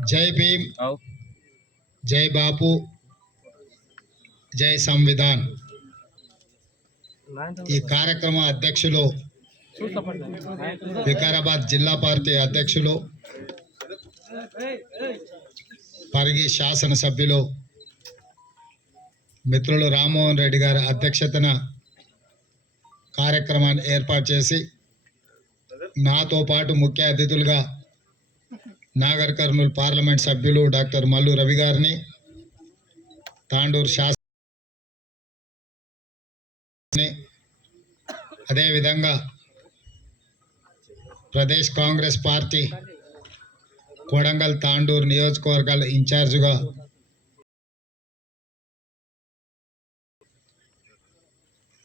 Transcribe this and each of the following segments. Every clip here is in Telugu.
जय भीम, जय बापू, जय संविधान। ఈ కార్యక్రమ అధ్యక్షులు వికారాబాద్ జిల్లా పార్టీ అధ్యక్షులు పరిగి శాసన సభ్యులు మిత్రులు రామ్మోహన్ రెడ్డి గారి అధ్యక్షతన కార్యక్రమాన్ని ఏర్పాటు చేసి నాతో పాటు ముఖ్య అతిథులుగా నాగర్ కర్నూలు పార్లమెంట్ సభ్యులు డాక్టర్ మల్లు రవి గారిని, తాండూరు శాసన అదేవిధంగా ప్రదేశ్ కాంగ్రెస్ పార్టీ కొడంగల్ తాండూరు నియోజకవర్గాల ఇన్ఛార్జిగా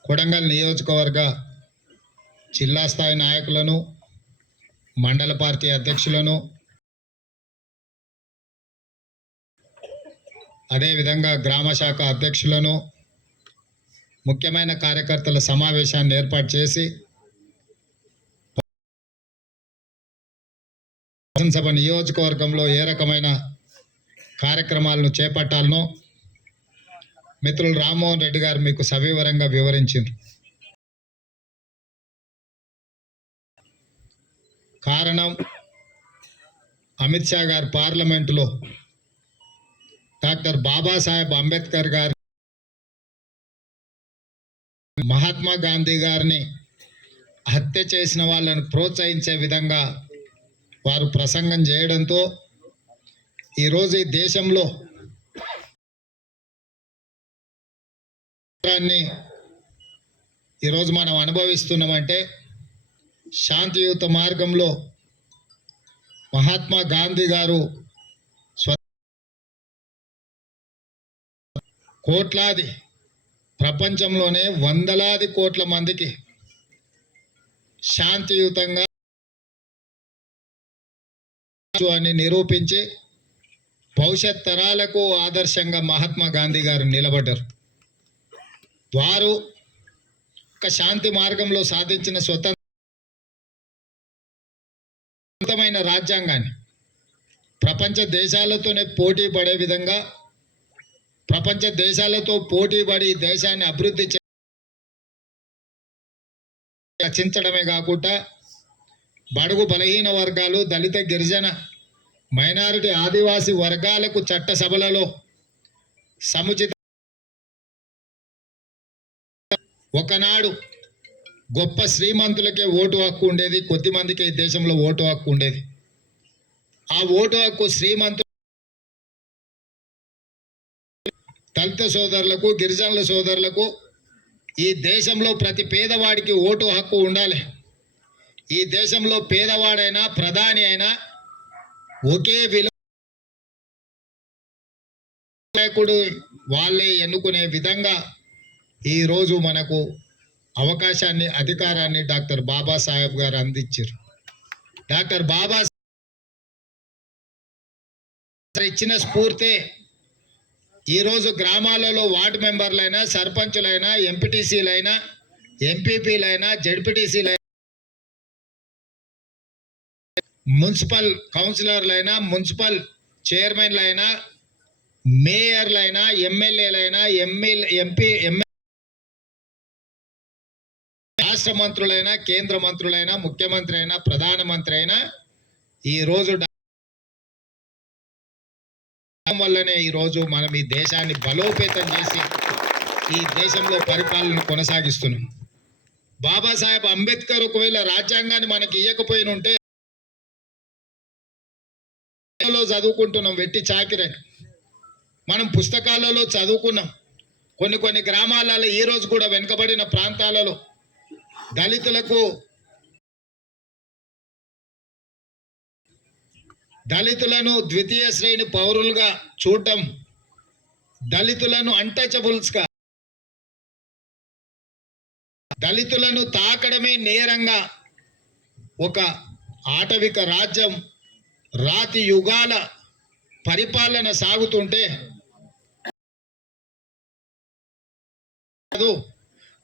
కొడంగల్ నియోజకవర్గ జిల్లా స్థాయి నాయకులను, మండల పార్టీ అధ్యక్షులను, అదేవిధంగా గ్రామ శాఖ అధ్యక్షులను, ముఖ్యమైన కార్యకర్తల సమావేశాన్ని ఏర్పాటు చేసి శాసనసభ నియోజకవర్గంలో ఏ రకమైన కార్యక్రమాలను చేపట్టాలనో మిత్రులు రామ్మోహన్ రెడ్డి గారు మీకు సవివరంగా వివరించారు. కారణం, అమిత్ షా గారు పార్లమెంటులో డాక్టర్ బాబాసాహెబ్ అంబేద్కర్ గారు, మహాత్మా గాంధీ గారిని హత్య చేసిన వాళ్ళను ప్రోత్సహించే విధంగా వారు ప్రసంగం చేయడంతో ఈరోజు ఈ దేశంలో ఈరోజు మనం అనుభవిస్తున్నామంటే శాంతియుత మార్గంలో మహాత్మా గాంధీ గారు కోట్లాది, ప్రపంచంలోనే వందలాది కోట్ల మందికి శాంతియుతంగా అని నిరూపించి భవిష్యత్ తరాలకు ఆదర్శంగా మహాత్మా గాంధీ గారు నిలబడ్డారు. వారు ఒక శాంతి మార్గంలో సాధించిన స్వతంత్రమైన రాజ్యాంగాన్ని ప్రపంచ దేశాలతోనే పోటీ పడే విధంగా, ప్రపంచ దేశాలతో పోటీ పడి దేశాన్ని అభివృద్ధి రచించడమే కాకుండా బడుగు బలహీన వర్గాలు, దళిత, గిరిజన, మైనారిటీ, ఆదివాసీ వర్గాలకు చట్టసభలలో సముచిత, ఒకనాడు గొప్ప శ్రీమంతులకే ఓటు హక్కు ఉండేది, కొద్ది మందికి ఈ దేశంలో ఓటు హక్కు ఉండేది. ఆ ఓటు హక్కు శ్రీమంతులు, దళిత సోదరులకు, గిరిజనుల సోదరులకు, ఈ దేశంలో ప్రతి పేదవాడికి ఓటు హక్కు ఉండాలి. ఈ దేశంలో పేదవాడైనా ప్రధాని అయినా ఒకే నాయకుడు వాళ్ళే ఎన్నుకునే విధంగా ఈరోజు మనకు అవకాశాన్ని, అధికారాన్ని డాక్టర్ బాబాసాహెబ్ గారు అందించారు. డాక్టర్ బాబాసాహెబ్ ఇచ్చిన స్ఫూర్తే ఈరోజు గ్రామాలలో వార్డు మెంబర్లైనా, సర్పంచులైనా, ఎంపీటీసీలైనా, ఎంపీపీలైనా, జడ్పీటీసీలైనా, మున్సిపల్ కౌన్సిలర్లైనా, మున్సిపల్ చైర్మన్లైనా, మేయర్లైనా, ఎమ్మెల్యేలైనా, ఎంపీ, రాష్ట్ర మంత్రులైనా, కేంద్ర మంత్రులైనా, ముఖ్యమంత్రి అయినా, ప్రధానమంత్రి అయినా ఈరోజు వల్లనే ఈరోజు మనం ఈ దేశాన్ని బలోపేతం చేసి ఈ దేశంలో పరిపాలన కొనసాగిస్తున్నాం. బాబాసాహెబ్ అంబేద్కర్ ఒకవేళ రాజ్యాంగాన్ని మనకి ఇవ్వకపోయిన ఉంటే చదువుకుంటున్నాం, వెట్టి చాకిరని మనం పుస్తకాలలో చదువుకున్నాం. కొన్ని గ్రామాలలో ఈ రోజు కూడా వెనుకబడిన ప్రాంతాలలో దళితులను ద్వితీయ శ్రేణి పౌరులుగా చూడటం, దళితులను అన్టచబుల్స్ గా, దళితులను తాకడమే నేరంగా ఒక ఆటవిక రాజ్యం రాతి యుగాల పరిపాలన సాగుతుంటే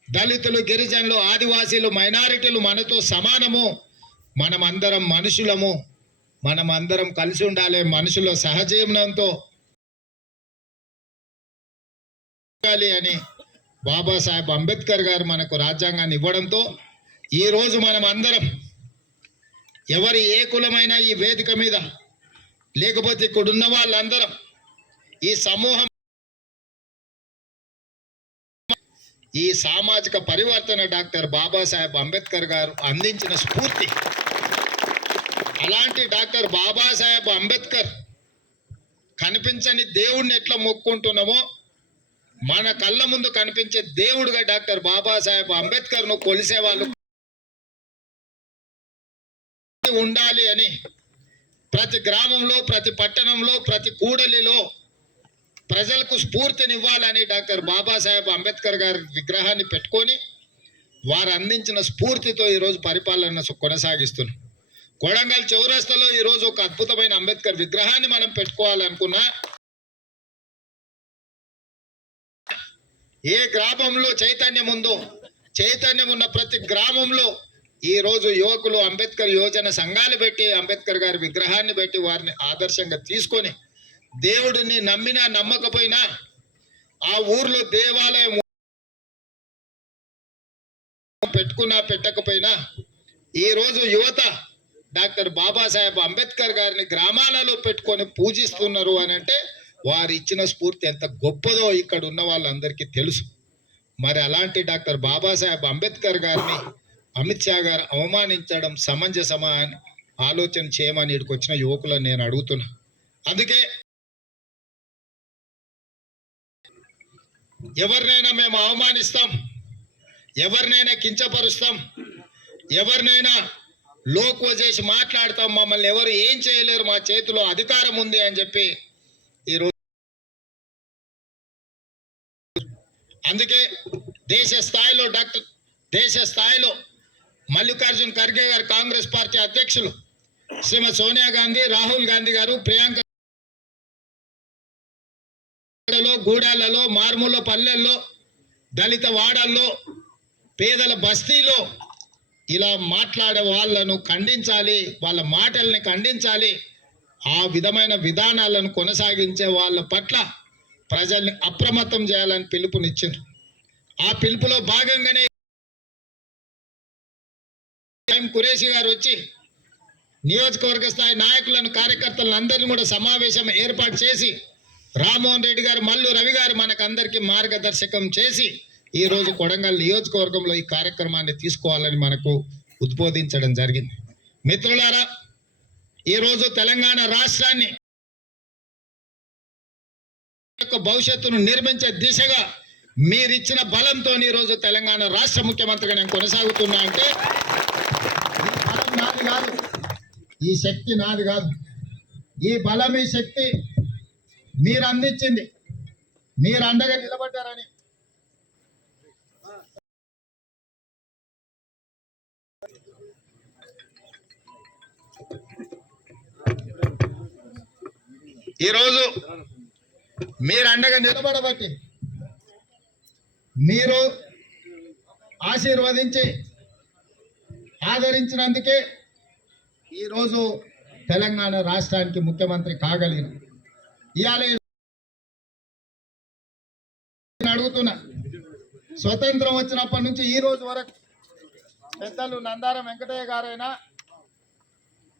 దళితులు, గిరిజనులు, ఆదివాసీలు, మైనారిటీలు మనతో సమానము, మనమందరం మనుషులము, మనమందరం కలిసి ఉండాలి, మనుషుల సహజీవనంతో అని బాబాసాహెబ్ అంబేద్కర్ గారు మనకు రాజ్యాంగాన్ని ఇవ్వడంతో ఈరోజు మనం అందరం ఎవరి ఏ కులమైనా ఈ వేదిక మీద, లేకపోతే ఇక్కడున్న వాళ్ళందరం ఈ సమూహం ఈ సామాజిక పరివర్తన డాక్టర్ బాబాసాహెబ్ అంబేద్కర్ గారు అందించిన స్ఫూర్తి. అలాంటి డాక్టర్ బాబాసాహెబ్ అంబేద్కర్ కనిపించని దేవుణ్ణి ఎట్లా మొక్కుంటున్నామో, మన కళ్ళ ముందు కనిపించే దేవుడుగా డాక్టర్ బాబాసాహెబ్ అంబేద్కర్ ను కొలిసే వాళ్ళు ఉండాలి అని ప్రతి గ్రామంలో, ప్రతి పట్టణంలో, ప్రతి కూడలిలో ప్రజలకు స్ఫూర్తినివ్వాలని డాక్టర్ బాబాసాహెబ్ అంబేద్కర్ గారి విగ్రహాన్ని పెట్టుకొని వారు అందించిన స్ఫూర్తితో ఈరోజు పరిపాలన కొనసాగిస్తున్నాం. కొడంగల్ చౌరస్తాలో ఈరోజు ఒక అద్భుతమైన అంబేద్కర్ విగ్రహాన్ని మనం పెట్టుకోవాలనుకున్నా, ఏ గ్రామంలో చైతన్యం ఉందో, చైతన్యం ఉన్న ప్రతి గ్రామంలో ఈరోజు యువకులు అంబేద్కర్ యోజన సంఘాలు పెట్టి అంబేద్కర్ గారి విగ్రహాన్ని పెట్టి వారిని ఆదర్శంగా తీసుకొని దేవుడిని నమ్మినా నమ్మకపోయినా ఆ ఊర్లో దేవాలయం పెట్టుకున్నా పెట్టకపోయినా ఈరోజు యువత డాక్టర్ బాబాసాహెబ్ అంబేద్కర్ గారిని గ్రామాలలో పెట్టుకొని పూజిస్తున్నారు అని అంటే వారు ఇచ్చిన స్ఫూర్తి ఎంత గొప్పదో ఇక్కడ ఉన్న వాళ్ళందరికీ తెలుసు. మరి అలాంటి డాక్టర్ బాబాసాహెబ్ అంబేద్కర్ గారిని అమిత్ షా గారు అవమానించడం సమంజసమా అని ఆలోచన చేయమని ఇక్కడికి వచ్చిన యువకులను నేను అడుగుతున్నా. అందుకే ఎవరినైనా మేము అవమానిస్తాం, ఎవరినైనా కించపరుస్తాం, ఎవరినైనా లోకువ చేసి మాట్లాడతాం, మమ్మల్ని ఎవరు ఏం చేయలేరు, మా చేతిలో అధికారం ఉంది అని చెప్పి ఈరోజు. అందుకే దేశ స్థాయిలో మల్లికార్జున్ ఖర్గే గారు, కాంగ్రెస్ పార్టీ అధ్యక్షులు శ్రీమతి సోనియా గాంధీ, రాహుల్ గాంధీ గారు, ప్రియాంక గూడాలలో, మార్మూల పల్లెల్లో, దళిత వాడల్లో, పేదల బస్తీలో ఇలా మాట్లాడే వాళ్ళను ఖండించాలి, వాళ్ళ మాటల్ని ఖండించాలి, ఆ విధమైన విధానాలను కొనసాగించే వాళ్ళ పట్ల ప్రజల్ని అప్రమత్తం చేయాలని పిలుపునిచ్చింది. ఆ పిలుపులో భాగంగానే కురేషి గారు వచ్చి నియోజకవర్గ స్థాయి నాయకులను, కార్యకర్తలను అందరినీ కూడా సమావేశం ఏర్పాటు చేసి రామ్మోహన్ రెడ్డి గారు, మల్లు రవి గారు మనకందరికీ మార్గదర్శకం చేసి ఈరోజు కొడంగల్ నియోజకవర్గంలో ఈ కార్యక్రమాన్ని తీసుకోవాలని మనకు ఉద్బోధించడం జరిగింది. మిత్రులారా, ఈరోజు తెలంగాణ రాష్ట్రాన్ని భవిష్యత్తును నిర్మించే దిశగా మీరిచ్చిన బలంతో ఈరోజు తెలంగాణ రాష్ట్ర ముఖ్యమంత్రిగా నేను కొనసాగుతున్నా. అంటే ఈ బలం నాది కాదు, ఈ శక్తి నాది కాదు, ఈ బలం, ఈ శక్తి మీరు అందించింది, మీరు అండగా నిలబడ్డారని. ఈరోజు మీరు అండగా నిలబడబట్టి, మీరు ఆశీర్వదించి ఆదరించినందుకే ఈరోజు తెలంగాణ రాష్ట్రానికి ముఖ్యమంత్రి కాగలిగిన. ఇవాళ అడుగుతున్నా, స్వతంత్రం వచ్చినప్పటి నుంచి ఈ రోజు వరకు పెద్దలు నందారం వెంకటయ్య గారైనా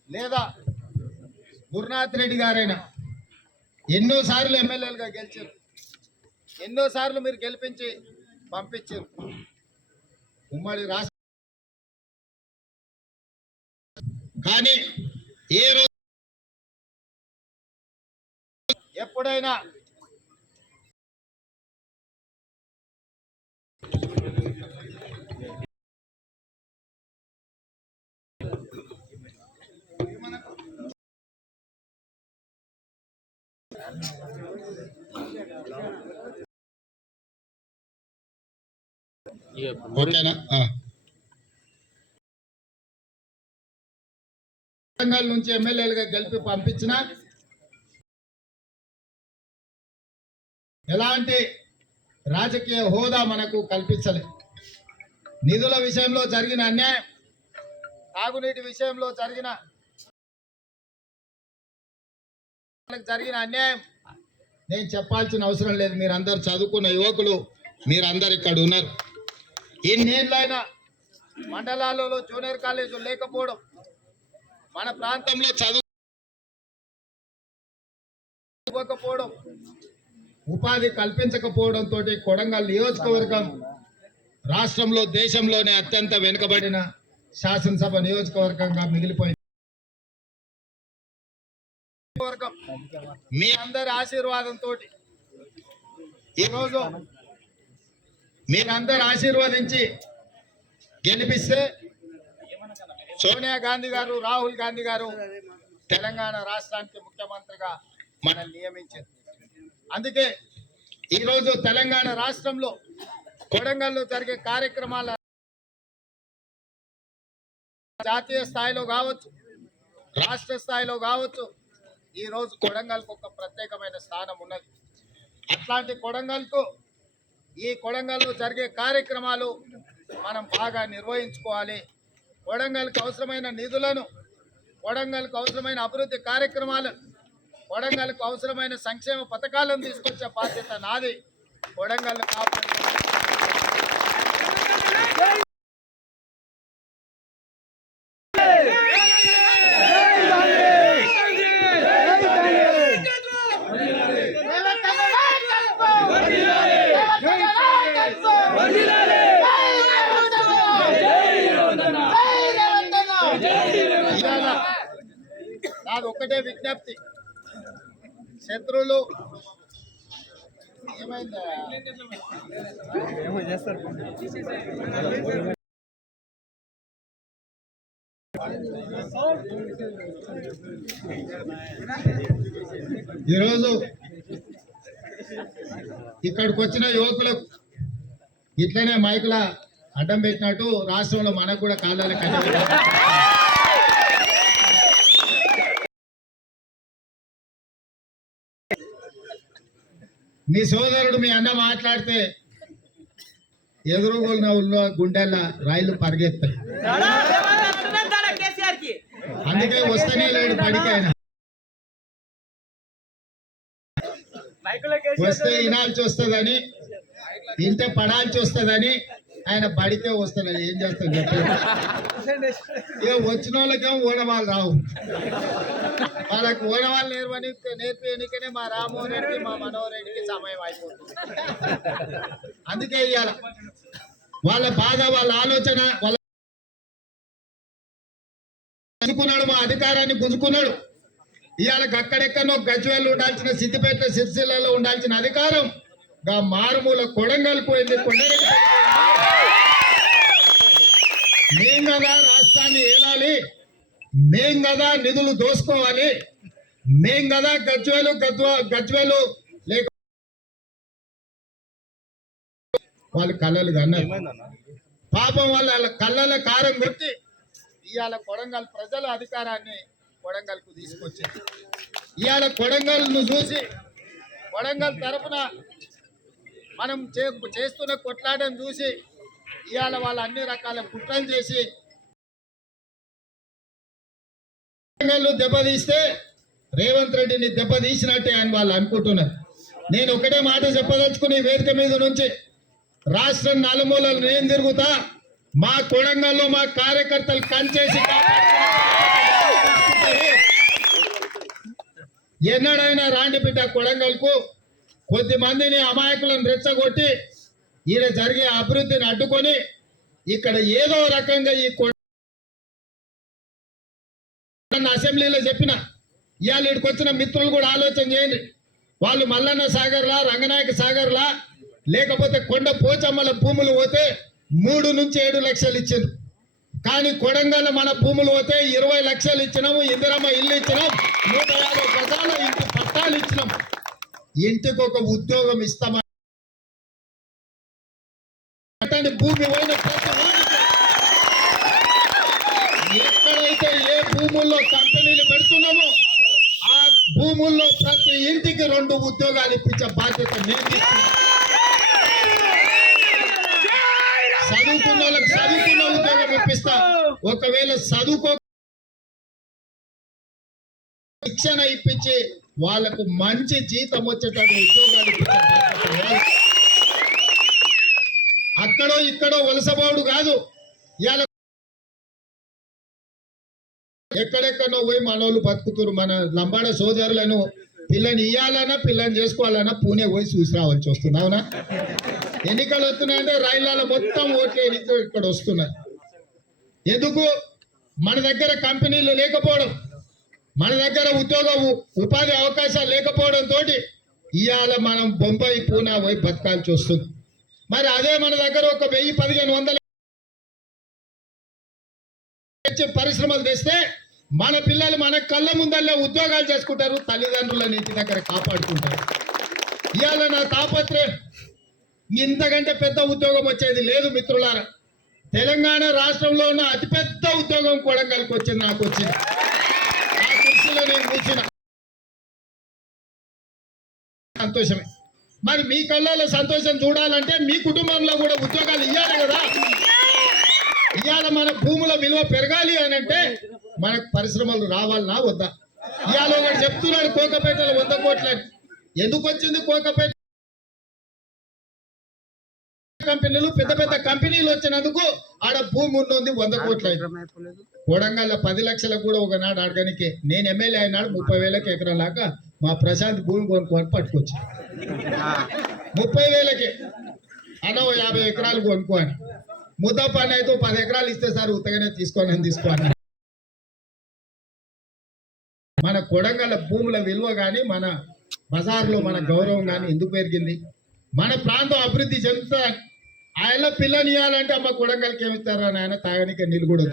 లేదా గురునాథ్ రెడ్డి గారైనా ఎన్నోసార్లు ఎమ్మెల్యేలుగా గెలిచారు, ఎన్నోసార్లు మీరు గెలిపించి పంపించారు. ఉమ్మడి రాష్ట్ర కానీ ఏ రోజు ఎప్పుడైనా ఓకేనా? వరంగల్ నుంచి ఎమ్మెల్యేలుగా గెలిపి పంపించిన ఎలాంటి రాజకీయ హోదా మనకు కల్పించలేదు. నిధుల విషయంలో జరిగిన అన్యాయం, తాగునీటి విషయంలో జరిగిన అన్యాయం నేను చెప్పాల్సిన అవసరం లేదు. మీరందరూ చదువుకున్న యువకులు, మీరందరు ఇక్కడ ఉన్నారు. ఎన్నేళ్ళైనా మండలాలలో జూనియర్ కాలేజీలు లేకపోవడం, మన ప్రాంతంలో చదువుకోకపోవడం, ఉపాధి కల్పించకపోవడంతో కొడంగల్ నియోజకవర్గం రాష్ట్రంలో దేశంలోనే అత్యంత వెనుకబడిన శాసనసభ నియోజకవర్గంగా మిగిలిపోయింది. మీ అందరి ఆశీర్వాదంతో ఈరోజు మీరందరూ ఆశీర్వదించి గెలిపిస్తే సోనియా గాంధీ గారు, రాహుల్ గాంధీ గారు తెలంగాణ రాష్ట్రానికి ముఖ్యమంత్రిగా మనల్ని నియమించారు. అందుకే ఈరోజు తెలంగాణ రాష్ట్రంలో కొడంగల్లో జరిగే కార్యక్రమాల జాతీయ స్థాయిలో కావచ్చు, రాష్ట్ర స్థాయిలో కావచ్చు, ఈరోజు కొడంగల్కు ఒక ప్రత్యేకమైన స్థానం ఉన్నది. అట్లాంటి కొడంగల్కు ఈ కొడంగల్లో జరిగే కార్యక్రమాలు మనం బాగా నిర్వహించుకోవాలి. కొడంగల్కి అవసరమైన నిధులను, కొడంగల్కు అవసరమైన అభివృద్ధి కార్యక్రమాలను, కొడంగల్కు అవసరమైన సంక్షేమ పథకాలను తీసుకొచ్చే బాధ్యత నాది. కొడంగల్ నాది ఒక్కటే విజ్ఞప్తి, శత్రువులు ఏమైందా ఈరోజు ఇక్కడికి వచ్చిన యువకులకు ఇట్లనే మైకుల అడ్డం పెట్టినట్టు రాష్ట్రంలో మనకు కూడా కాలాల మీ సోదరుడు మీ అన్న మాట్లాడితే ఎదురుగున్న ఉన్న గుండెల రైలు పరిగెత్తాయి. అందుకే వస్తేనే లేడు పడికైనా, వస్తే వినాల్సి వస్తుందని, తింటే పడాల్సి వస్తుందని ఆయన బడికే వస్తాడు. ఏం చేస్తాడు చెప్పండి? ఇక వచ్చిన వాళ్ళకేమో ఓడవాళ్ళు రావు, వాళ్ళకి ఓడవాళ్ళు నేర్పేనికనే మా రామ్మోహన్ రెడ్డి, మా మనోహర్ రెడ్డికి సమయం అయిపోతుంది. అందుకే ఇవాళ వాళ్ళ బాధ, వాళ్ళ ఆలోచన, వాళ్ళ గుంజుకున్నాడు, మా అధికారాన్ని గుంజుకున్నాడు. ఇవాళ అక్కడెక్కడో గజ్వేల్ ఉండాల్సిన, సిద్దిపేట సిరిసిల్లలో ఉండాల్సిన అధికారం మారుమూల కొడంగల్ పోయింది. మేం కదా రాష్ట్రాన్ని ఏలాలి, మేం కదా నిధులు దోసుకోవాలి, మేం కదా గజ్వేలు లేక వాళ్ళు కళ్ళలు కన్నారు. పాపం వాళ్ళ కళ్ళల కారం కొట్టి ఇవాళ కొడంగల్ ప్రజల అధికారాన్ని కొడంగల్కు తీసుకొచ్చింది. ఇవాళ కొడంగల్ను చూసి, కొడంగల్ తరఫున మనం చేస్తున్న కొట్లాటను చూసి ఇవాళ వాళ్ళు అన్ని రకాల కుట్రలు చేసి కొడంగల్ను దెబ్బతీస్తే రేవంత్ రెడ్డిని దెబ్బతీసినట్టే అని వాళ్ళు అనుకుంటున్నారు. నేను ఒకటే మాట చెప్పదలుచుకుని వేదిక మీద నుంచి, రాష్ట్రం నలుమూలలు నేను తిరుగుతా, మా కొడంగల్లో మా కార్యకర్తలు కంచేసి ఎన్నడైనా రాండి బిడ్డ కొడంగల్కు. కొద్ది మందిని అమాయకులను రెచ్చగొట్టి ఈడ జరిగే అభివృద్ధిని అడ్డుకొని ఇక్కడ ఏదో రకంగా ఈ అసెంబ్లీలో చెప్పిన ఇవాళ ఇక్కడికి వచ్చిన మిత్రులు కూడా ఆలోచన చేయండి. వాళ్ళు మల్లన్న సాగర్లా, రంగనాయక సాగర్లా, లేకపోతే కొండ పోచమ్మల భూములు పోతే 3 నుంచి 7 లక్షలు ఇచ్చారు. కానీ కొడంగల్ మన భూములు పోతే 20 లక్షలు ఇచ్చినాము, ఇందిరమ్మ ఇల్లు ఇచ్చినాం, 150 గజాల ఇంటి పట్టాలు ఇచ్చినాం, ఇంటికి ఒక ఉద్యోగం ఇస్తామని అతని భూమి పోయిన ప్రతి ఊరికి ఎక్కడైతే ఏ భూముల్లో కంపెనీలు పెడుతున్నామో ఆ భూముల్లో ప్రతి ఇంటికి 2 ఉద్యోగాలు ఇప్పించే బాధ్యత నేను తీసుకున్నాను. చదువుకున్న వాళ్ళకి చదువుకున్న ఉద్యోగం ఇప్పిస్తా. ఒకవేళ చదువుకో శిక్షణ ఇప్పించి వాళ్ళకు మంచి జీతం వచ్చేటట్టు ఉద్యోగాలు ఇప్పించే బాధ్యత నాది. అక్కడో ఇక్కడో వలసబావుడు కాదు. ఇవాళ ఎక్కడెక్కడో పోయి మనోళ్ళు బతుకుతున్నారు. మన లంబాడ సోదరులను పిల్లని ఇయ్యాలన్నా పిల్లని చేసుకోవాలన్నా పూణే పోయి చూసి రావాల్సి వస్తుంది. అవునా? ఎన్నికలు వస్తున్నాయంటే రైళ్లలో మొత్తం ఓట్లు ఇక్కడ వస్తున్నాయి. ఎందుకు? మన దగ్గర కంపెనీలు లేకపోవడం, మన దగ్గర ఉపాధి అవకాశాలు లేకపోవడం తోటి ఇవాళ మనం బొంబాయి పూనా పోయి బతకాల్సి వస్తుంది. మరి అదే మన దగ్గర ఒక 1000-1500 పరిశ్రమలు తెస్తే మన పిల్లలు మన కళ్ళ ముందల్లే ఉద్యోగాలు చేసుకుంటారు, తల్లిదండ్రులను ఇంటి దగ్గర కాపాడుకుంటారు. ఇవాళ నా తాపత్రయం ఇంతకంటే పెద్ద ఉద్యోగం వచ్చేది లేదు మిత్రులారా. తెలంగాణ రాష్ట్రంలో ఉన్న అతిపెద్ద ఉద్యోగం కొడంగల్కి వచ్చింది, నాకు వచ్చింది. ఆ కుర్చీలో నేను కూర్చున్నా, సంతోషమే. మరి మీ కళ్ళలో సంతోషం చూడాలంటే మీ కుటుంబంలో కూడా ఉద్యోగాలు ఇవ్వాలి కదా. ఇవాళ మన భూముల విలువ పెరగాలి అని అంటే మనకు పరిశ్రమలు రావాలన్నా వద్దా? ఇవాళ ఒకటి చెప్తున్నాడు, కోకపేటలో 100 కోట్లని. ఎందుకు వచ్చింది కోకపేట? కంపెనీలు పెద్ద పెద్ద కంపెనీలు వచ్చినందుకు ఆడ భూమి ఉన్నది 100 కోట్ల. కొడంగల్ 10 లక్షలకు కూడా ఒకనాడు అడగనికే నేను ఎమ్మెల్యే అయినాడు 30,000 ఎకరం లాగా మా ప్రశాంత్ భూమి కొనుక్కొని పట్టుకొచ్చి 30,000కే అన్న 50 ఎకరాలు కొనుక్కోని ముద్ద పని అయితే 10 ఎకరాలు ఇస్తే సార్ ఉత్తగానే తీసుకోని. మన కొడంగల్ భూముల విలువ కానీ మన బజార్లో మన గౌరవం కానీ ఎందుకు పెరిగింది? మన ప్రాంతం అభివృద్ధి చెందుతా. ఆయన పిల్లని ఇవ్వాలంటే అమ్మ కొడంగల్కి ఏమిస్తారు అని ఆయన తాగనికే నీళ్ళు కూడా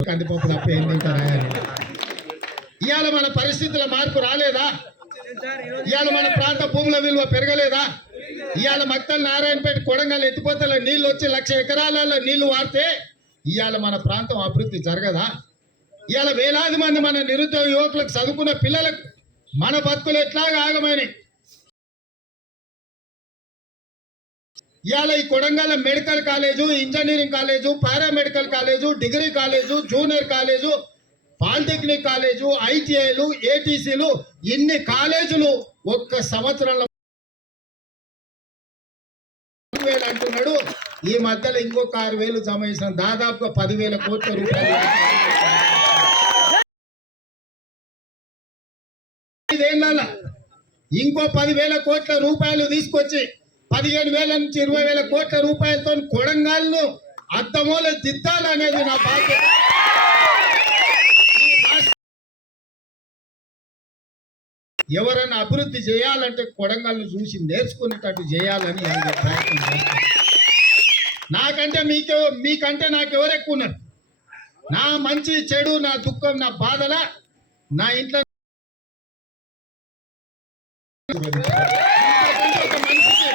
కందిపప్పు తప్ప ఏం తింటారా? ఇవాళ మన పరిస్థితుల మార్పు రాలేదా? ఇవాళ మన ప్రాంత భూముల విలువ పెరగలేదా? ఇవాళ మక్తల్ నారాయణపేట కొడంగల్ ఎత్తిపోతల నీళ్లు వచ్చి 1,00,000 ఎకరాలలో నీళ్లు వాడితే ఇవాళ మన ప్రాంతం అభివృద్ధి జరగదా? ఇవాళ వేలాది మంది మన నిరుద్యోగ యువకులకు చదువుకున్న పిల్లలకు మన బతుకులు ఎట్లాగా ఆగమైనాయి. ఇవాళ ఈ Kodangal medical college, engineering college, paramedical college, degree college, junior college, polytechnic college, ఐటీఐలు, ఏటీసీలు, ఇన్ని కాలేజీలు ఒక్క సంవత్సరంలో అంటున్నాడు. ఈ మధ్యలో ఇంకొక 6,000 జమ చేసిన దాదాపుగా 10,000 కోట్ల రూపాయలు. 5 ఏళ్ళ ఇంకో 10,000 కోట్ల రూపాయలు తీసుకొచ్చి 15,000 నుంచి 20,000 కోట్ల రూపాయలతో కొడంగల్ను అద్దమూల దిద్దాలనేది నా బాధ్యత. ఎవరైనా అభివృద్ధి చేయాలంటే కొడంగల్ను చూసి నేర్చుకునేటట్టు చేయాలని ప్రయత్నం చేస్తాను. నాకంటే మీకంటే నాకెవరు ఎక్కువ ఉన్నారు? నా మంచి చెడు, నా దుఃఖం, నా బాధల నా ఇంట్లో ఒక మనిషికి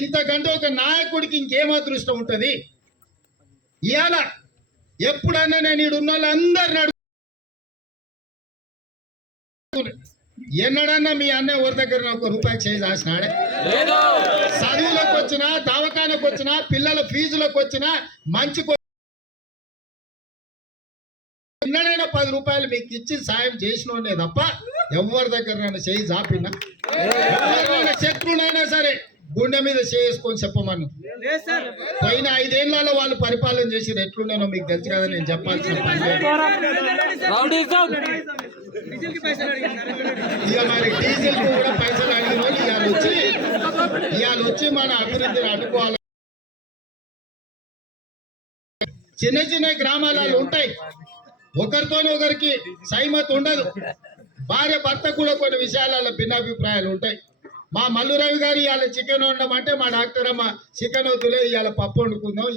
ఇంతకంటే ఒక నాయకుడికి ఇంకేం అదృష్టం ఉంటుంది? ఇవాళ ఎప్పుడన్నా నేను ఈడున్న వాళ్ళందరినీ ఎన్నడన్నా మీ అన్న ఎవరి దగ్గర 1 రూపాయి చేసి రాసినాడే? చదువులకు వచ్చినా, దవాఖానకు వచ్చినా, పిల్లల ఫీజులకు వచ్చినా, మంచి ఎన్నడైనా 10 రూపాయలు మీకు ఇచ్చి సాయం చేసినోనే తప్ప ఎవరి దగ్గర చేయి చాపినా ఎవరినైనా శత్రువునైనా సరే గుండె మీద చేసుకొని చెప్పమను. పోయిన 5 ఏళ్లలో వాళ్ళు పరిపాలన చేసి ఎట్లున్నానో మీకు తెలుసు కదా, నేను చెప్పాల్సిన పని లేదు. ఇక మరి డీజిల్ కు కూడా పైసలు అడిగిన వాళ్ళు ఇవాళ వచ్చి మన అభివృద్ధిని అడ్డుకోవాలి. చిన్న చిన్న గ్రామాలలో ఉంటాయి, ఒకరితోనే ఒకరికి సైమత్ ఉండదు. భార్య భర్త కూడా కొన్ని విషయాలలో భిన్నాభిప్రాయాలు ఉంటాయి. మా మల్లురవి గారు ఇవాళ చికెన్ వండమంటే మా డాక్టర్ అమ్మ చికెన్ వద్దులే ఇవాళ పప్పు వండుకుందాం,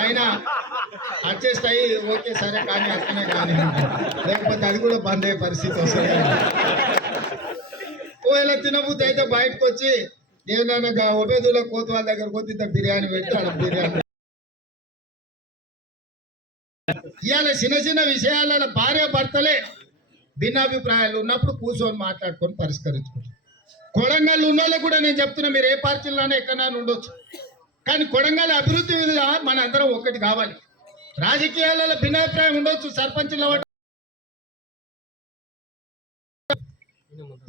ఆయన అడ్జస్ట్ అయ్యి ఓకే సరే కానీ అట్లనే కానీ, లేకపోతే అది కూడా బంద్ అయ్యే పరిస్థితి వస్తుంది. ఒకవేళ తినబుద్ధి అయితే బయటకు వచ్చి ఏమన్నా ఒబేదుల కోతవాళ్ళ దగ్గర పోతే ఇంత బిర్యానీ పెట్టి ఆడ బిర్యానీ. ఇవాళ చిన్న చిన్న విషయాలలో భార్య భర్తలే భిన్నాభిప్రాయాలు ఉన్నప్పుడు కూర్చొని మాట్లాడుకొని పరిష్కరించుకుంటారు. కొడంగల్ ఉన్నోళ్ళకు కూడా నేను చెప్తున్నా, మీరు ఏ పార్టీలోనే ఎక్కడైనా ఉండొచ్చు, కానీ కొడంగల్ అభివృద్ధి మీద మన అందరం ఒక్కటి కావాలి. రాజకీయాలలో భిన్నాభిప్రాయం ఉండొచ్చు, సర్పంచుల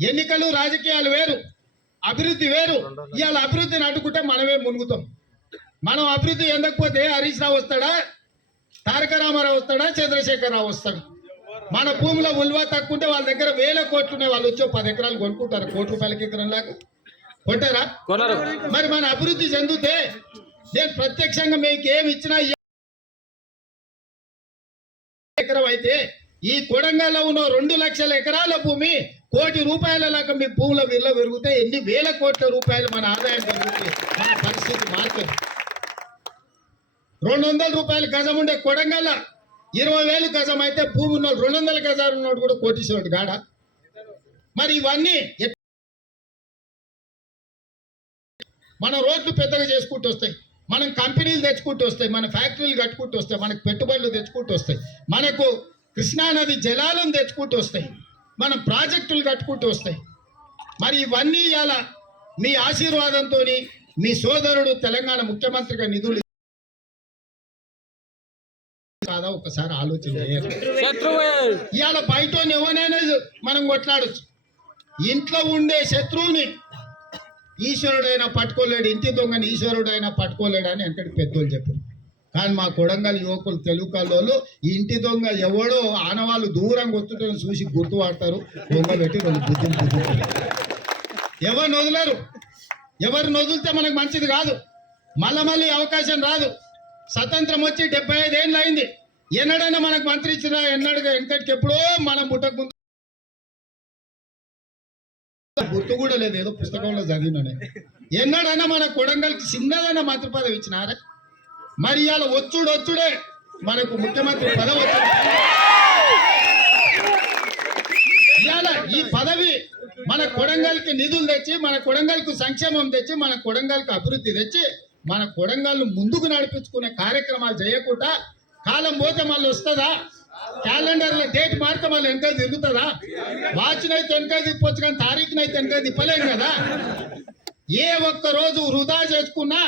ఎన్నికలు రాజకీయాలు వేరు, అభివృద్ధి వేరు. ఇవాళ అభివృద్ధిని అడ్డుకుంటే మనమే మునుగుతాం. మనం అభివృద్ధి ఎందకపోతే హరీష్ రావు వస్తాడా, తారక రామారావు వస్తాడా, చంద్రశేఖరరావు వస్తాడు. మన భూమిలో విలువ తక్కువ ఉంటే వాళ్ళ దగ్గర 1000 కోట్లు ఉన్నాయి, వాళ్ళు వచ్చి 10 ఎకరాలు కొనుక్కుంటారు. ₹1 ఎకరం లాగా కొంటారా? మరి మన అభివృద్ధి చెందితే నేను ప్రత్యక్షంగా మీకు ఏమి ఇచ్చినా ఎకరం అయితే ఈ కొడంగల్లో ఉన్న 2 లక్షల ఎకరాల భూమి ₹1 కోటి లాగా మీ భూముల విలువ పెరిగితే ఎన్ని వేల కోట్ల రూపాయలు మన ఆదాయం పెరిగితే మన పరిస్థితి మారుతుంది. ₹200 గజం ఉండే కొడంగల్ 20,000 గజం అయితే భూమి ఉన్న 200 గజాలు ఉన్నోడు కూడా కోటీశ్వరుడు గాడ. మరి ఇవన్నీ మన రోడ్లు పెద్దగా చేసుకుంటూ వస్తాయి, మనం కంపెనీలు తెచ్చుకుంటూ వస్తాయి, మన ఫ్యాక్టరీలు కట్టుకుంటూ వస్తాయి, మనకు పెట్టుబడులు తెచ్చుకుంటూ వస్తాయి, మనకు కృష్ణానది జలాలను తెచ్చుకుంటూ వస్తాయి, మనం ప్రాజెక్టులు కట్టుకుంటూ వస్తాయి. మరి ఇవన్నీ ఇవాళ మీ ఆశీర్వాదంతో మీ సోదరుడు తెలంగాణ ముఖ్యమంత్రిగా నిధులు కాదా ఒకసారి ఆలోచన చేయాలి. ఇవాళ బయట ఎవరైనా మనం కొట్లాడచ్చు, ఇంట్లో ఉండే శత్రువుని ఈశ్వరుడైనా పట్టుకోలేడు, ఇంటి దొంగని ఈశ్వరుడైనా పట్టుకోలేడు అని వెంకటి పెద్దోళ్ళు చెప్పారు. కానీ మా కొడంగల్ యువకులు తెలుగు కళ్ళోళ్ళు ఇంటి దొంగ ఎవడో ఆనవాళ్ళు దూరంగా వస్తుంటే చూసి గుర్తుపడతారు, దొంగ పెట్టి 2 బుద్ధులు ఎవరిని వదిలేరు. ఎవరిని వదిలితే మనకు మంచిది కాదు, మళ్ళీ అవకాశం రాదు. స్వతంత్రం వచ్చి 75 ఏళ్ళు అయింది, ఎన్నడైనా మనకు మంత్రి ఇచ్చినా ఎన్నడుగా వెనకటికి ఎప్పుడో మనం ముట్టకు గుర్తు కూడా లేదు, ఏదో పుస్తకంలో చదివినా. ఎన్నడైనా మన కొడంగల్కి చిన్నదైనా మంత్రి పదవి ఇచ్చినారా? మరి ఇవాళ వచ్చుడే మనకు ముఖ్యమంత్రి పదవి వచ్చింది. ఇవాళ ఈ పదవి మన కొడంగల్కి నిధులు తెచ్చి, మన కొడంగల్కు సంక్షేమం తెచ్చి, మన కొడంగల్కి అభివృద్ధి తెచ్చి, మన కొడంగల్ను ముందుకు నడిపించుకునే కార్యక్రమాలు చేయకుండా కాలం పోతే మళ్ళీ వస్తుందా? క్యాలెండర్లో డేట్ మారితే మళ్ళీ వెనక తిరుగుతుందా? వాచ్నైతే వెనక తిప్పొచ్చు కానీ తారీఖునైతే వెనక తిప్పలేం కదా. ఏ ఒక్క రోజు వృధా చేసుకున్నా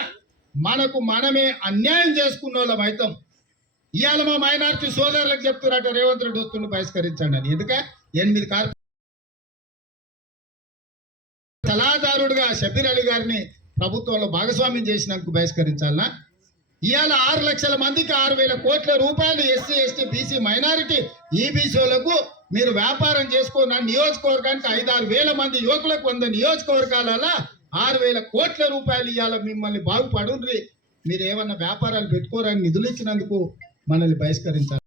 మనకు మనమే అన్యాయం చేసుకున్న వాళ్ళం అవుతాం. ఇవాళ మా మైనార్టీ సోదరులకు చెప్తున్నారట, రేవంత్ రెడ్డి వస్తున్న బహిష్కరించండి అని. ఎందుక 8 సలహాదారుడుగా షబీర్ అలీ గారిని ప్రభుత్వంలో భాగస్వామ్యం చేసినందుకు బహిష్కరించాలనా? ఇవాళ 6 లక్షల మందికి 6,000 కోట్ల రూపాయలు ఎస్సీ ఎస్టీ బీసీ మైనారిటీ ఈబీసీలకు మీరు వ్యాపారం చేసుకున్న నియోజకవర్గానికి 5-6 వేల మంది యువకులకు 100 నియోజకవర్గాలలో 6,000 కోట్ల రూపాయలు ఇవాళ మిమ్మల్ని బాగుపడుండ్రి, మీరు ఏమన్నా వ్యాపారాలు పెట్టుకోరని నిధులు ఇచ్చినందుకు మనల్ని బహిష్కరించాలి.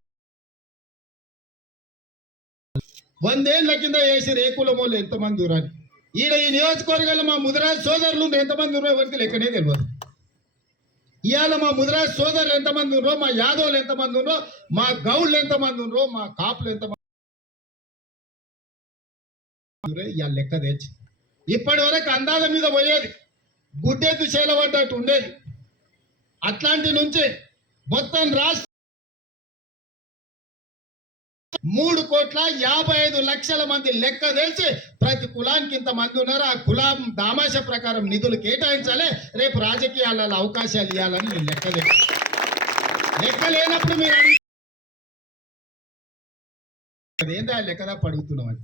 100 ఏళ్ల కింద వేసి రేకులమోళ్ళు ఎంతమంది దూరాన్ని ఈడ ఈ నియోజకవర్గంలో మా ముదిరాజ్ సోదరులు ఎంతమంది ఉన్నారో ఎవరికి లెక్కనే తెలియదు. ఇవాళ మా ముదిరాజ్ సోదరులు ఎంతమంది ఉన్నారో, మా యాదవులు ఎంతమంది ఉన్నారో, మా గౌళ్ళు ఎంతమంది ఉన్నారో, మా కాపులు ఎంతమంది ఇవాళ లెక్క తెచ్చి ఇప్పటి వరకు అందాల మీద పోయేది, గుడ్డెత్తు చేలబడ్డట్టు ఉండేది. అట్లాంటి నుంచి మొత్తం రాష్ట్ర 3,55,00,000 మంది లెక్క తెలిసి ప్రతి కులానికి ఇంతమంది ఉన్నారు, ఆ కులం దామాష ప్రకారం నిధులు కేటాయించాలి, రేపు రాజకీయాలలో అవకాశాలు ఇవ్వాలని మీరు లెక్క తెలిసి. లెక్క లేనప్పుడు మీరు ఏందా లెక్కదా పడుగుతున్నామని.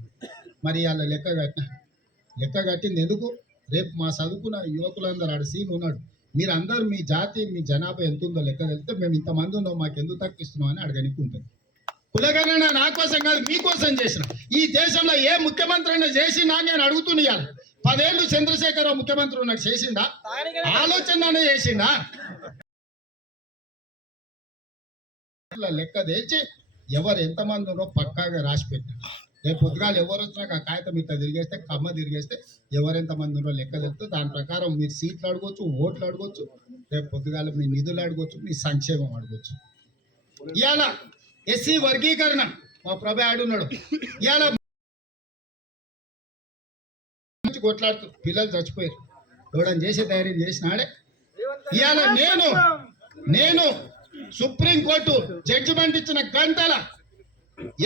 మరి వాళ్ళ లెక్క కట్టింది ఎందుకు? రేపు మా చదువుకున్న యువకులందరూ ఆడ సీన్ ఉన్నాడు, మీరు అందరూ మీ జాతి మీ జనాభా ఎంత ఉందో లెక్క తెలిస్తే మేము ఇంతమంది ఉన్నాం మాకు ఎందుకు తగ్గిస్తున్నాం అని అడగనికుంటుంది. కులగణన నా కోసం కాదు మీకోసం చేసిన. ఈ దేశంలో ఏ ముఖ్యమంత్రి అయినా చేసిందా నేను అడుగుతున్నాను. 10 ఏళ్ళు చంద్రశేఖరరావు ముఖ్యమంత్రి ఉన్నాడు, చేసిందా? ఆలోచన చేసిందా? లెక్క తెచ్చి ఎవరు ఎంతమంది ఉన్నారో పక్కాగా రాసి పెట్టారు. రేపు పొద్దుగాలు ఎవరు వచ్చినాక ఆ కాగితం ఇట్లా తిరిగేస్తే కమ్మ తిరిగేస్తే ఎవరెంతమంది ఉన్నారో లెక్క తెలుస్తూ దాని ప్రకారం మీరు సీట్లు అడగొచ్చు, ఓట్లు అడగొచ్చు, రేపు పొద్దుగాలు మీ నిధులు అడగొచ్చు, మీ సంక్షేమం అడగొచ్చు. ఇవాళ ఎస్సీ వర్గీకరణ మా ప్రభు ఆడున్నాడు. ఇవాళ నుంచి కొట్లాడుతూ పిల్లలు చచ్చిపోయారు. ఎవడని చేసే ధైర్యం చేసినాడే. ఇవాళ నేను సుప్రీంకోర్టు జడ్జిమెంట్ ఇచ్చిన గంటల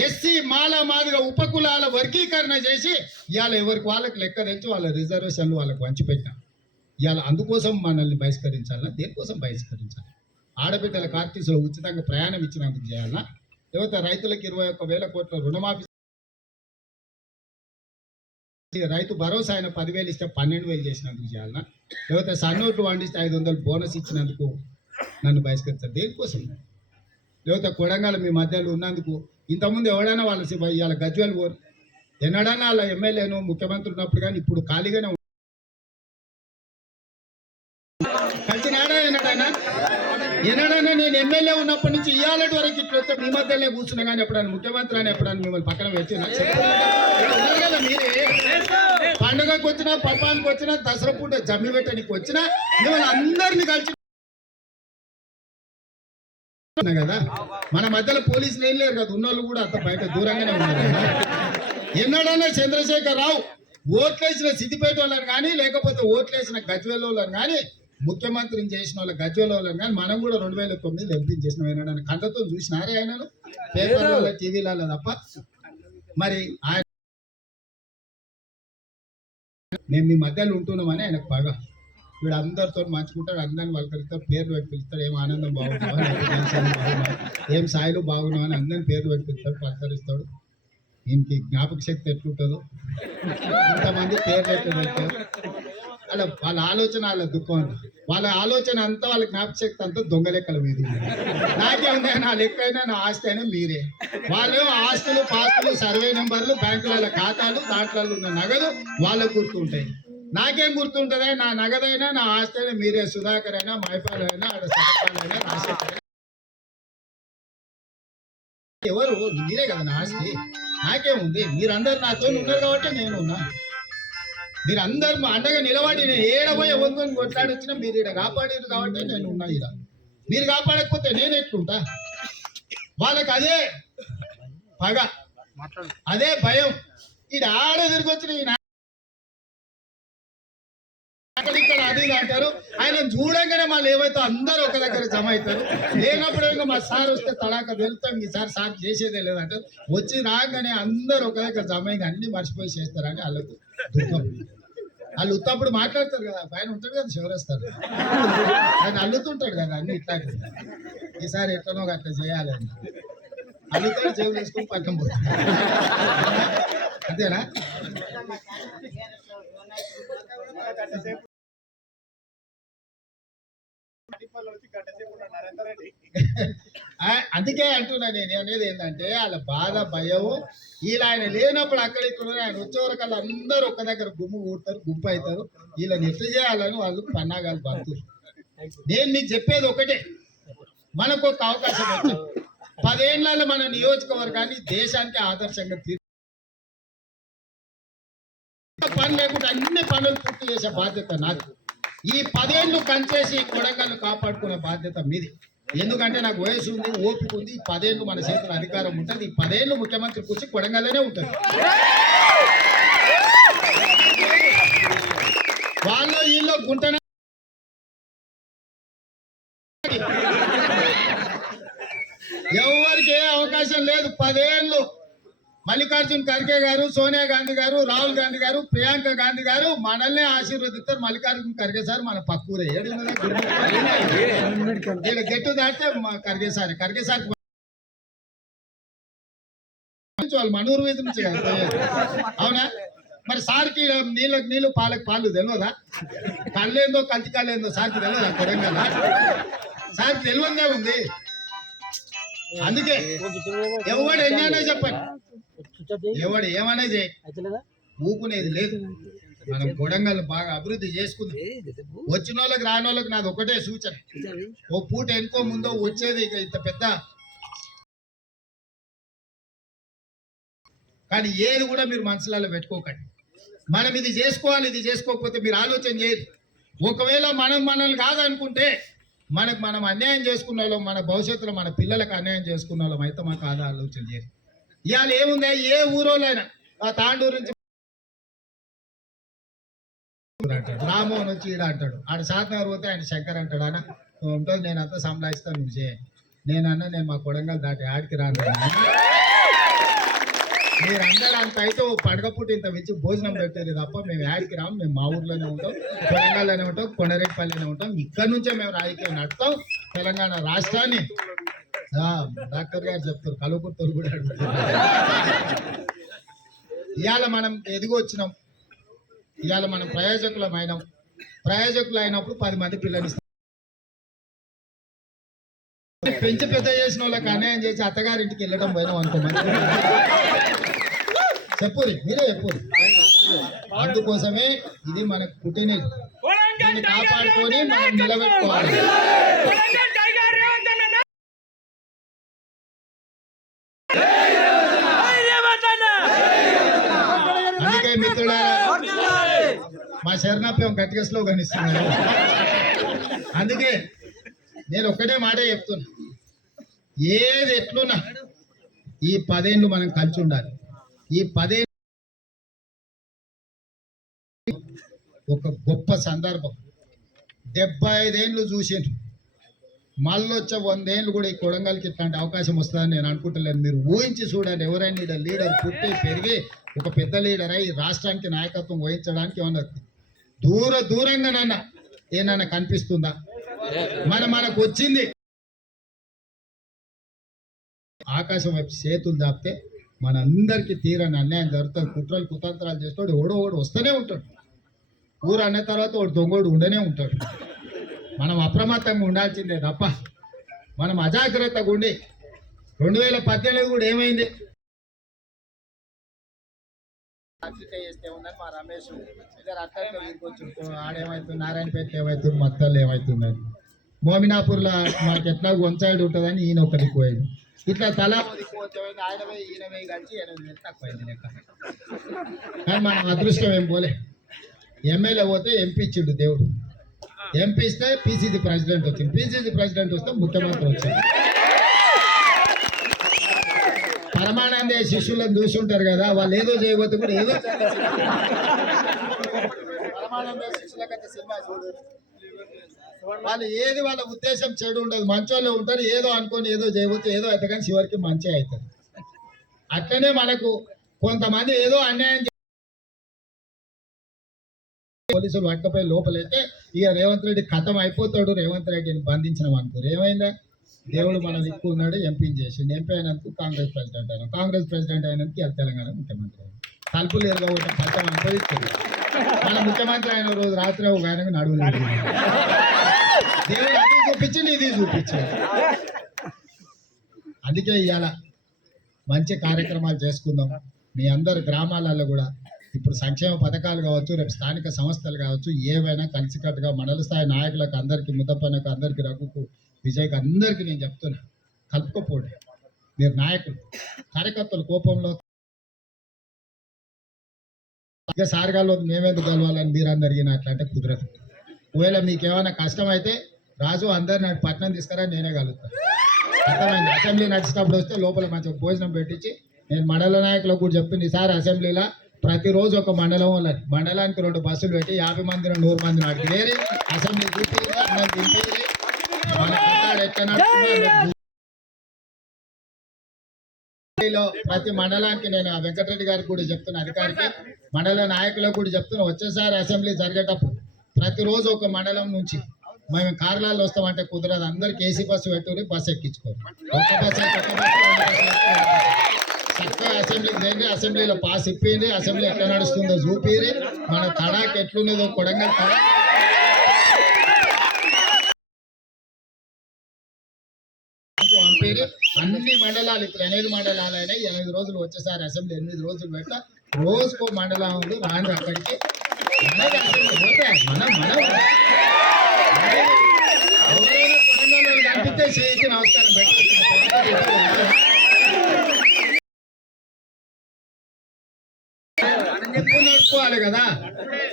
ఎస్సీ మాల మాదిగా ఉపకులాల వర్గీకరణ చేసి ఇవాళ ఎవరికి వాళ్ళకి లెక్క తెచ్చి వాళ్ళ రిజర్వేషన్లు వాళ్ళకి పంచిపెట్టినా. ఇవాళ అందుకోసం మనల్ని బహిష్కరించాలన్నా దేనికోసం బహిష్కరించాలి? ఆడబిడ్డల కార్తీసులో ఉచితంగా ప్రయాణం ఇచ్చినందుకు చేయాలన్నా, లేకపోతే రైతులకు 21,000 కోట్ల రుణమాఫీ, రైతు భరోసా ఆయన 10,000 ఇస్తే 12,000 చేసినందుకు చేయాలన్నా, లేకపోతే సన్నోట్లు వండిస్తే 500 బోనస్ ఇచ్చినందుకు నన్ను బహిష్కరిస్తారు దేనికోసం? లేకపోతే కొడంగల్ మీ మధ్యలో ఉన్నందుకు ఇంతకుముందు ఎవడైనా వాళ్ళ ఇవాళ గజ్వేల్ పోరు ఎన్నడన్నా వాళ్ళ ఎమ్మెల్యేను ముఖ్యమంత్రి ఉన్నప్పుడు కానీ ఇప్పుడు ఖాళీగానే కలిసినాడా ఎన్నడైనా నేను ఎమ్మెల్యే ఉన్నప్పటి నుంచి ఇవాళటి వరకు ఇట్లా వస్తే మీ మధ్యలో కూర్చున్నా కానీ ఎప్పుడైనా ముఖ్యమంత్రి అని ఎప్పుడైనా మిమ్మల్ని పక్కన పెట్టినా ఉన్నారు కదా మీరే. పండుగకు వచ్చినా పప్పానికి వచ్చినా దసరా పూట జమ్మి పెట్టడానికి వచ్చినా మిమ్మల్ని అందరినీ కలిసి కదా. మన మధ్యలో పోలీసులు ఏం లేరు కదా, ఉన్నోళ్ళు కూడా అంత బయట దూరంగానే ఉన్నారు కదా. ఎన్నడన్నా చంద్రశేఖర్ రావు ఓట్లేసిన సిద్దిపేట వాళ్ళని కానీ లేకపోతే ఓట్లేసిన గజ్వేల్ వాళ్ళని కానీ ముఖ్యమంత్రిని చేసిన వాళ్ళ గజ్వేల్ వాళ్ళని కానీ మనం కూడా 2009 ఎంపీ చేసిన ఏనాడని కంటతో చూసినారే ఆయనను పేపర్లలో టీవీలలో తప్ప. మరి ఆయన మేము మీ మధ్యలో ఉంటున్నామని ఆయనకు పగ. వీడు అందరితో మంచుకుంటాడు, అందరిని వాళ్ళకరితో పేర్లు పెట్టి పిలుస్తాడు. ఏం ఆనందం బాగున్నావా, ఏం సాయిలు బాగున్నావు అని అందరిని పేర్లు పెట్టి పిలుస్తాడు, పలకరిస్తాడు. ఈయనకి జ్ఞాపక శక్తి ఎట్లుంటుందో ఇంతమంది పేర్లు పెట్టి పెడతారు. అలా వాళ్ళ ఆలోచన వాళ్ళ దుఃఖం అంట, వాళ్ళ ఆలోచన అంతా వాళ్ళ జ్ఞాపక శక్తి అంతా దొంగ లెక్కల మీద. నాకే ఉంది నా లెక్క అయినా నా ఆస్తి అయినా మీరే. వాళ్ళు ఆస్తులు పాస్తులు సర్వే నెంబర్లు బ్యాంకుల ఖాతాలు దాంట్లో ఉన్న నగదు వాళ్ళకు గుర్తుంటాయి. నాకేం గుర్తుంటుందా? నా నగదైనా నా ఆస్తి అయినా మీరే. సుధాకర్ అయినా మైపాల్ అయినా ఆడ సహపాలైనా రాజశేఖర్ ఎవరు మీరే కదా నా ఆస్తి. నాకేముంది? మీరందరు నాతో ఉన్నారు కాబట్టి నేను ఉన్నా. మీరందరూ మా అండగా నిలబడి నేను ఏడబోయి ఎవరిని కొట్లాడొచ్చినా మీరు ఇక్కడ కాపాడారు కాబట్టి నేను ఉన్నా. ఇక్కడ మీరు కాపాడకపోతే నేను ఎట్లుంటా? వాళ్ళకి అదే పగ, అదే భయం. ఇక్కడ ఆడ తిరిగి వచ్చిన ఇక్కడ అది అంటారు. ఆయన చూడంగానే మళ్ళీ ఏవైతే అందరూ ఒక దగ్గర జమ అవుతారు. లేనప్పుడు ఇంకా మా సార్ వస్తే తడాక వెళ్తాం, ఈసారి సార్ చేసేదే లేదంటారు. వచ్చి రాగానే అందరూ ఒక దగ్గర జమ అయింది అన్ని మర్చిపోయి చేస్తారని వాళ్ళకు దుఃఖం. వాళ్ళు ఉత్తప్పుడు మాట్లాడతారు కదా, ఆయన ఉంటాడు కదా శివరేస్తారు, ఆయన అల్లుతుంటాడు కదా అన్ని ఇట్లా. ఈసారి ఎట్లనో అట్లా చేయాలని అల్లుతాడు, చెవి తీసుకొని పక్కన పోతాడు. అంతేనా? అందుకే అంటున్నా నేను అనేది ఏంటంటే వాళ్ళ బాధ భయం. వీళ్ళు ఆయన లేనప్పుడు అక్కడ ఇక్కడ ఆయన వచ్చే వరకు వాళ్ళు అందరూ ఒక్క దగ్గర గుమ్ము కూడతారు, గుంపు అవుతారు. వీళ్ళని ఎట్లా చేయాలని వాళ్ళు పన్నాగాలు పడుతున్నారు. నేను మీకు చెప్పేది ఒకటే, మనకు ఒక అవకాశం వచ్చింది. 10 ఏళ్లలో మన నియోజకవర్గాన్ని దేశానికి ఆదర్శంగా పని లేకుండా అన్ని పనులు పూర్తి చేసే బాధ్యత నాకు. ఈ 10 ఏళ్ళు కంచేసి కొడంగల్ని కాపాడుకునే బాధ్యత మీది. ఎందుకంటే నాకు వయసు ఉంది, ఓపిక ఉంది. ఈ 10 ఏళ్ళు మన చేతుల అధికారం ఉంటుంది. ఈ 10 ఏళ్ళు ముఖ్యమంత్రి కూర్చి కొడంగల్లోనే ఉంటుంది. వాళ్ళు వీళ్ళు గుంటనే ఎవరికి ఏ అవకాశం లేదు. 10 ఏళ్ళు మల్లికార్జున్ ఖర్గే గారు, సోనియా గాంధీ గారు, రాహుల్ గాంధీ గారు, ప్రియాంక గాంధీ గారు మనల్ని ఆశీర్వదిస్తారు. మల్లికార్జున్ ఖర్గే సార్ మన పక్కూరే గెట్టు దాటితే ఖర్గే సార్ వాళ్ళు మనూరు మీద నుంచి అవునా? మరి సార్కి నీళ్ళకి నీళ్ళు పాలకు పాలు తెలియదా? కళ్ళేందో కల్తీ కళ్ళేందో సార్కి తెలియదా? కొడంగల్ సార్కి తెలియదే ఉంది. అందుకే ఎవడు ఎన్నైనా చెప్పండి, ఎవడు ఏమైనా చేయి, ఊపునేది లేదు. మనం కొడంగల్ బాగా అభివృద్ధి చేసుకుంది. వచ్చిన వాళ్ళకి రాని వాళ్ళకి నాది ఒకటే సూచన, ఓ పూట ఎనుకో ముందో వచ్చేది ఇక ఇంత పెద్ద. కానీ ఏది కూడా మీరు మనసులలో పెట్టుకోకండి. మనం ఇది చేసుకోవాలి, ఇది చేసుకోకపోతే మీరు ఆలోచన చేయరు. ఒకవేళ మనల్ని కాదనుకుంటే మనం అన్యాయం చేసుకున్న వాళ్ళం, మన భవిష్యత్తులో మన పిల్లలకు అన్యాయం చేసుకున్న వాళ్ళం అయితే మనకు ఆలోచన చేయరు. ఇవాళ ఏముందా, ఏ ఊరోళ్ళైనా ఆ తాండూరు నుంచి అంటాడు, రామోహన్ వచ్చి ఈడ అంటాడు, ఆడ శాతనగర్ పోతే ఆయన శంకర్ అంటాడు, అన్న నువ్వు ఉంటుంది నేనంతా సంలాయిస్తాను నువ్వు చేయ. నేనన్నా నేను మా కొడంగల్ దాటి ఆడికి రాను. మీరందరూ అంత అయితే ఓ పండుగ పూట ఇంత వచ్చి భోజనం పెట్టారు తప్ప మేము యాడికి రాము. మేము మా ఊర్లోనే ఉంటాం, కొడంగల్లోనే ఉంటాం, కొండరెడ్డిపల్లిలోనే ఉంటాం. ఇక్కడ నుంచే మేము రాజకీయం నడుస్తాం. తెలంగాణ రాష్ట్రాన్ని డాక్టర్ గారు చెప్తారు, కలుపుర్తలు కూడా అడుగుతారు. ఇవాళ మనం ఎదిగి వచ్చినాం, ఇవాళ మనం ప్రయోజకులం అయినాం. ప్రయోజకులు అయినప్పుడు 10 మంది పిల్లలు పెంచి పెద్ద చేసిన వాళ్ళకి అన్యాయం చేసి అత్తగారింటికి వెళ్ళడం పోయినాం అనుకో, చెప్పురి మీరే చెప్పురి. అందుకోసమే ఇది మనకు పుట్టినది, దీన్ని కాపాడుకొని మనం నిలబెట్టుకోవాలి. అందుకే మిత్రులారా మా శరణాప్యం గట్టిగా స్లోగన్ ఇస్తున్నాను. అందుకే నేను ఒక్కటే మాటే చెప్తున్నా, ఏది ఎట్లున్నా ఈ 10 ఏళ్ళు మనం కలిసి ఉండాలి. ఈ 10 ఏళ్ళు ఒక గొప్ప సందర్భం. 75 ఏళ్ళు చూసిండ్రు, మళ్ళీ వచ్చే 100 ఏళ్ళు కూడా ఈ కొడంగల్కి ఇట్లాంటి అవకాశం వస్తుందని నేను అనుకుంటలేను. మీరు ఊహించి చూడండి, ఎవరైనా లీడర్ పుట్టి పెరిగి ఒక పెద్ద లీడర్ అయి రాష్ట్రానికి నాయకత్వం వహించడానికి ఏమన్నా దూరంగానన్నా ఏమన్నా కనిపిస్తుందా? మనకు వచ్చింది ఆకాశం వైపు చేతులు దాపితే మనందరికీ తీరని అన్యాయం జరుగుతుంది. కుట్రలు కుతంత్రాలు చేస్తాడు, ఓడో వస్తూనే ఉంటాడు. ఊరు అన్న తర్వాత వాడు దొంగోడు ఉండనే ఉంటాడు. మనం అప్రమత్తంగా ఉండాల్సిందే తప్ప మనం అజాగ్రత్తగా ఉండి 2018 కూడా ఏమైంది చేస్తే ఉందని మా రమేష్ ఇద్దరు అక్కడ తీసుకొచ్చు. ఆడేమవుతుంది, నారాయణపేట ఏమవుతుంది, మత్తలు ఏమవుతుందని, మోమినాపూర్లో మనకి ఎట్లా వంచాయిడ్ ఉంటుందని ఈయన ఒకటి పోయింది. ఇట్లా తలా పోతే ఆయన పోయి ఈయన పోయి కలిసి 8,000 తక్కువైంది లెక్క. కానీ మనం అదృష్టం ఏం పోలే. ఎమ్మెల్యే పోతే ఎంపీ ఇచ్చిండు దేవుడు, ఎంపీ ఇస్తే పిసిసి ప్రెసిడెంట్ వచ్చింది, పిసిసి ప్రెసిడెంట్ వస్తే ముఖ్యమంత్రి వచ్చింది. పరమానంద శిష్యులను చూసి ఉంటారు కదా, వాళ్ళు ఏదో చేయబోతే కూడా ఏదో పరమానంద శిష్యులకైతే సినిమా చూడు, వాళ్ళు ఏది వాళ్ళ ఉద్దేశం చెడు ఉండదు, మంచోళ్ళే ఉంటారు. ఏదో అనుకొని ఏదో చేయబోతే ఏదో అయితే కానీ చివరికి మంచి అవుతుంది. అట్లనే మనకు కొంతమంది ఏదో అన్యాయం పోలీసులు పట్టకపోయి లోపలైతే ఇక రేవంత్ రెడ్డి ఖతం అయిపోతాడు, రేవంత్ రెడ్డిని బంధించినాం అనుకోరు. ఏమైందా, దేవుడు మన దిక్కు ఉన్నాడు, ఎంపీని చేసిండు. ఎంపీ అయినందుకు కాంగ్రెస్ ప్రెసిడెంట్ అయినా, కాంగ్రెస్ ప్రెసిడెంట్ అయినందుకు తెలంగాణ ముఖ్యమంత్రి అయినా. తలుపులు ఎరగబోతే ఫలితం అనుభవిస్తుంది. మన ముఖ్యమంత్రి అయిన రోజు రాత్రి ఒక ఆయనకు నడువు దేవుడు అది చూపించింది, ఇది చూపించింది. అందుకే ఇవాళ మంచి కార్యక్రమాలు చేసుకుందాం. మీ అందరు గ్రామాలలో కూడా ఇప్పుడు సంక్షేమ పథకాలు కావచ్చు, రేపు స్థానిక సంస్థలు కావచ్చు, ఏవైనా కలిసికట్టుగా మండల స్థాయి నాయకులకు అందరికీ, ముద్దపన్నకు అందరికీ, రఘుకు, విజయ్కి అందరికీ నేను చెప్తున్నా, కలుపుకోపోండి. మీరు నాయకులు, కార్యకర్తలు కోపంలో ఇక సారగాల్లో మేమేందుకు కలవాలని మీరు అందరు అడిగిన అట్లంటే కుదరదు. ఒకవేళ మీకు ఏమైనా కష్టమైతే రాజు అందరిని పట్నం తీసుకురా, నేనే కలుగుతాను. అర్థమైంది? అసెంబ్లీ నడిచేటప్పుడు వస్తే లోపల మంచిగా భోజనం పెట్టించి, నేను మండల నాయకులకు కూడా చెప్తుంది, ఈసారి అసెంబ్లీలో ప్రతిరోజు ఒక మండలానికి 2 బస్సులు పెట్టి 50 మంది 100 మంది నాటికి వేరి అసెంబ్లీ చూపి అన్నం తింపేది. మన ఎట్లా నడుస్తుందో ప్రతి మండలానికి నేను వెంకటరెడ్డి గారికి కూడా చెప్తున్నా, అధికారికి, మండల నాయకులకు కూడా చెప్తున్నా, వచ్చేసారి అసెంబ్లీ జరిగేటప్పుడు ప్రతిరోజు ఒక మండలం నుంచి మేము కార్లలో వస్తామంటే కుదరదు. అందరికి ఏసీ బస్సు పెట్టుకుని బస్సు ఎక్కించుకోరు. ఒక బస్సు చక్కగా అసెంబ్లీకి చేయండి, అసెంబ్లీలో పాస్ ఇప్పింది, అసెంబ్లీ ఎట్లా నడుస్తుందో చూపిరి, మన తడాక్ ఎట్లున్నదో కొడంగల్ తడా పంపిరి. అన్ని మండలాలు ఇప్పుడు 8 మండలాలు అయినాయి. 8 రోజులు వచ్చేసారి అసెంబ్లీ 8 రోజులు పెట్ట, రోజుకో మండలం ఉంది, రాండి అక్కడికి. మనం కొడంగల్ కనిపిస్తే చేసి నమస్కారం ఎప్పుడు నడుచుకోవాలి కదా.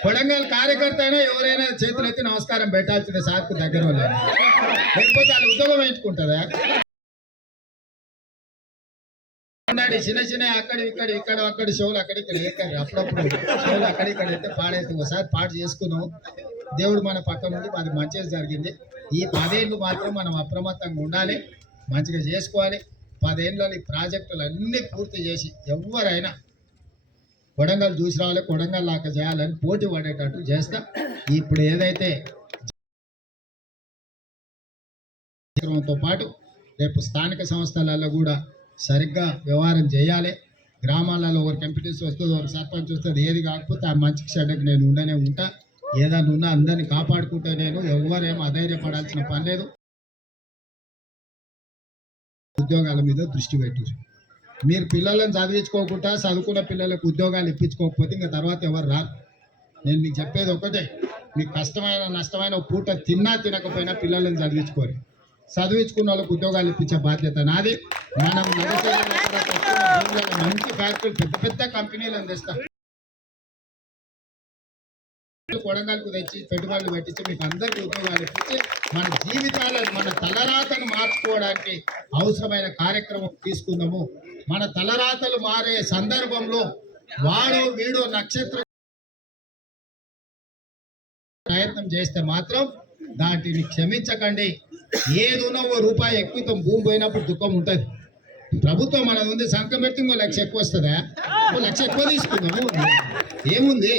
కొడంగల్ కార్యకర్త అయినా ఎవరైనా చేతులెత్తి నమస్కారం పెట్టాల్సిందే సార్కు దగ్గర వాళ్ళు, లేకపోతే వాళ్ళు ఉద్యోగం వేయించుకుంటారా? ఉండండి చిన్న చిన్న అక్కడ షోలు అక్కడిక్కడ ఎక్కారు అప్పుడప్పుడు షోలు అక్కడిక్కడ అయితే పాడైతే ఒకసారి పాడు చేసుకున్నాం దేవుడు మన పక్క నుండి మాది మంచిగా జరిగింది ఈ 10 ఏళ్ళు మాత్రం మనం అప్రమత్తంగా ఉండాలి మంచిగా చేసుకోవాలి 10 ఏళ్ళలో ఈ ప్రాజెక్టులు అన్నీ పూర్తి చేసి ఎవరైనా కొడంగల్ చూసి రావాలి కొడంగల్ లాగా చేయాలని పోటీ పడేటట్టు చేస్తా ఇప్పుడు ఏదైతే తో పాటు రేపు స్థానిక సంస్థలలో కూడా సరిగ్గా వ్యవహారం చేయాలి గ్రామాలలో ఒకరికి ఎంపీటీసీ వస్తుంది ఒక సర్పంచ్ వస్తుంది ఏది కాకపోతే ఆ మంచి చెడ్డకి నేను ఉండనే ఉంటా ఏదైనా ఉన్నా అందరినీ కాపాడుకుంటే నేను ఎవరేమో అధైర్యపడాల్సిన పని లేదు ఉద్యోగాల మీద దృష్టి పెట్టారు మీరు పిల్లలను చదివించుకోకుండా చదువుకున్న పిల్లలకు ఉద్యోగాలు ఇప్పించుకోకపోతే ఇంకా తర్వాత ఎవరు రారు నేను మీకు చెప్పేది ఒకటే మీకు కష్టమైన నష్టమైన పూట తిన్నా తినకపోయినా పిల్లలను చదివించుకోరు చదివించుకున్న వాళ్ళకు ఉద్యోగాలు ఇప్పించే బాధ్యత నాది మనం మంచి ఫ్యాక్టరీలు పెద్ద పెద్ద కంపెనీలు అందిస్తాం కొడంగల్కు తెచ్చి పెట్టుబడులు పెట్టించి మీకు అందరికీ ఉద్యోగాలు ఇప్పించి మన జీవితాలను మన తలరాతను మార్చుకోవడానికి అవసరమైన కార్యక్రమం తీసుకుందాము మన తలరాతలు మారే సందర్భంలో వాడో వీడో నక్షత్రం ప్రయత్నం చేస్తే మాత్రం దాటిని క్షమించకండి ఏదున్నా ఓ రూపాయి ఎక్కువ భూమి పోయినప్పుడు దుఃఖం ఉంటుంది ప్రభుత్వం మనది ఉంది సంఖ్య పెడితే 1 లక్ష ఎక్కువ వస్తుందా 1 లక్ష ఎక్కువ తీసుకుందాము ఏముంది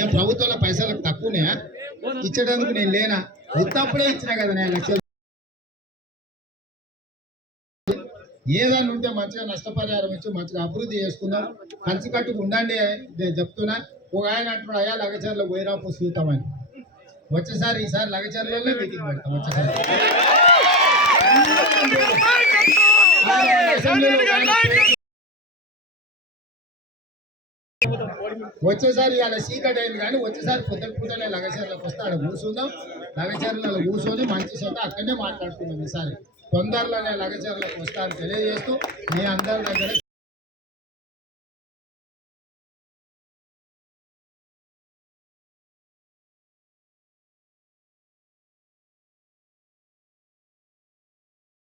ఏం ప్రభుత్వంలో పైసలకు తక్కువనే ఇచ్చేటందుకు నేను లేనా ఉత్తప్పుడే ఇచ్చినా కదా నేను లక్షలు ఏదన్నా ఉంటే మంచిగా నష్టపరిహారం ఇచ్చి మంచిగా అభివృద్ధి చేసుకుందాం కలిసికట్టుకు ఉండండి నేను చెప్తున్నా ఒక ఆయన అంటున్నాడు అయ్యా లగచర్లో పోయినప్పుడు చూద్దామని వచ్చేసారి ఈసారి లగచర్లలో మీటింగ్ పెడతాం వచ్చేసారి ఇవాళ చీకటి అయింది కానీ వచ్చేసారి పొద్దునే లగచర్లకు వస్తే అక్కడ కూర్చుందాం లగచర్లలో కూర్చొని మంచి సొంత అక్కడనే మాట్లాడుకుందాం ఈసారి తొందరలోనే లగచర్లకు వస్తాను తెలియజేస్తూ మీ అందరి దగ్గర